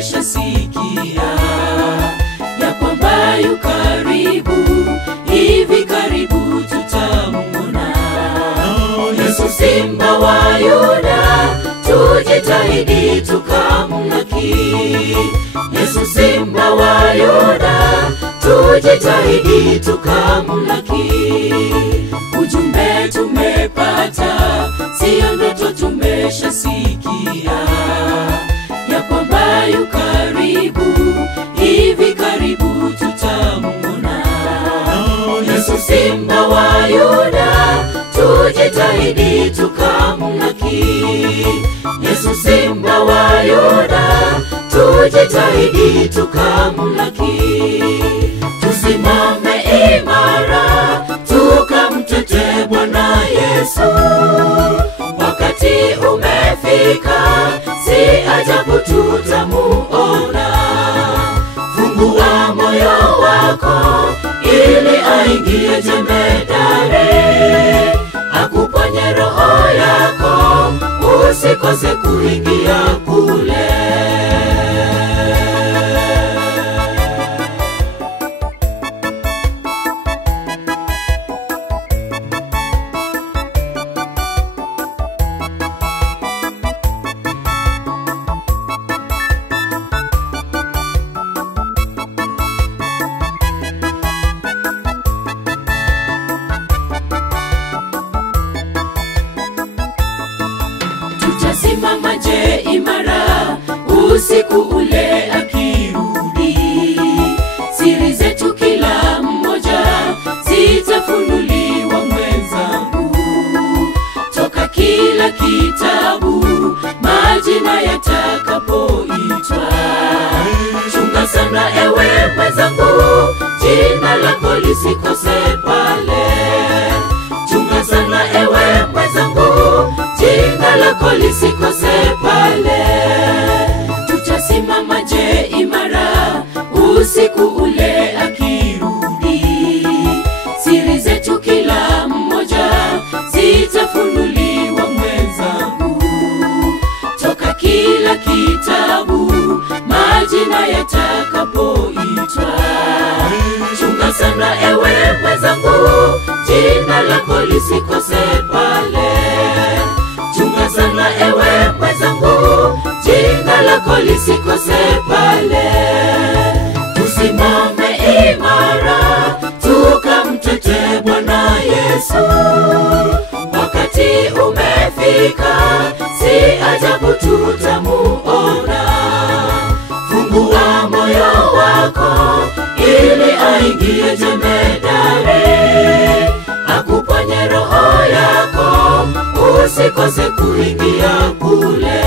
tumeshasikia ya kwamba yu karibu, hivi karibu tutamuona. Yesu Simba wa Yuda, tujitahidi tukamlaki. Yesu Simba wa Yuda, tujitahidi tukamlaki. Ujumbe tumepata, sio ndoto tumeshasikia ya kwamba yu karibu, hivi karibu tutamuona. Yesu Simba wa Yuda, tujitahidi tukamlaki. Yesu Simba wa Yuda, tujitahidi tukamlaki. Tusimame imara, tukamtete Bwana Yesu. Wakati umefika, si ajabu tutamuona. Fungua moyo wako ili aingie jemedari, akuponye roho yako, usikose kuingia kule. Tutasimama je imara, usiku ule akirudi. Siri zetu kila mmoja zitafunuliwa mwenzangu. Toka kila kitabu majina yatakapoitwa. Chunga sana ewe mwenzangu, jina lako lisikose pale. Chunga sana ewe mwenzangu, jina lako lisikose pale. Tutasimama je imara, usiku ule akirudi. Siri zetu kila mmoja zitafunuliwa mwenzangu. Toka kila kitabu majina yatakapoitwa. Chunga sana ewe mwenzangu, jina lako lisikose pale. Chunga sana ewe mwenzangu, jina lako lisikose pale. Tusimame imara, tukamtete Bwana Yesu. Wakati umefika, si ajabu tutamuona. Fungua moyo wako ili aingie jemedari, akuponye roho yako, usikose kuingia kule.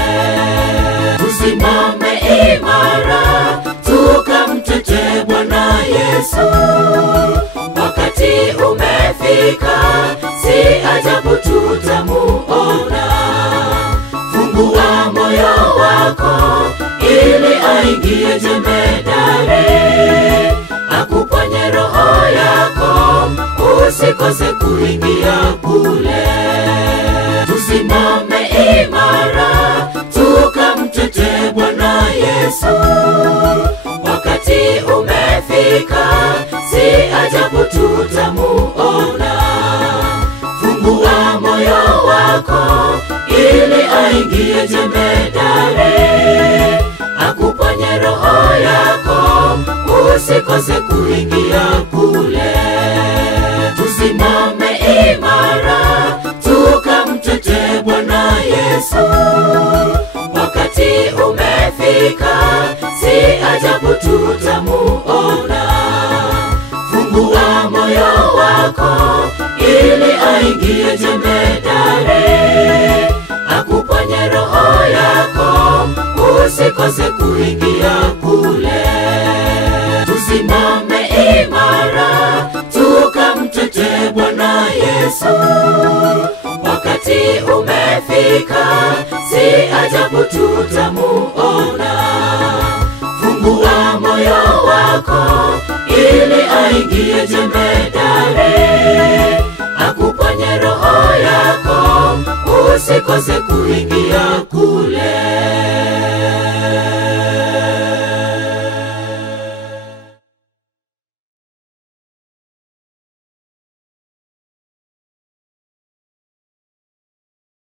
Tusimame imara, tukamtete Bwana Yesu. Wakati umefika, si ajabu tutamuona. Fungua moyo wako ili aingie jemedari, akuponye roho yako, usikose kuingia kule. Tusimame imara, tukamtete Bwana Yesu. Wakati umefika, si ajabu tutamuona. Fungua moyo wako ili aingie jemedari, akuponye roho yako, usikose kuingia kule. Tusimame imara, tukamtete Bwana Yesu. Wakati umefika, si ajabu tutamuona. Fungua moyo wako ili aingie jemedari, akuponye roho yako, usikose kuingia kule. Tusimame imara, tukamtete Bwana Yesu. Wakati umefika, si ajabu tutamuona. Fungua moyo wako ili aingie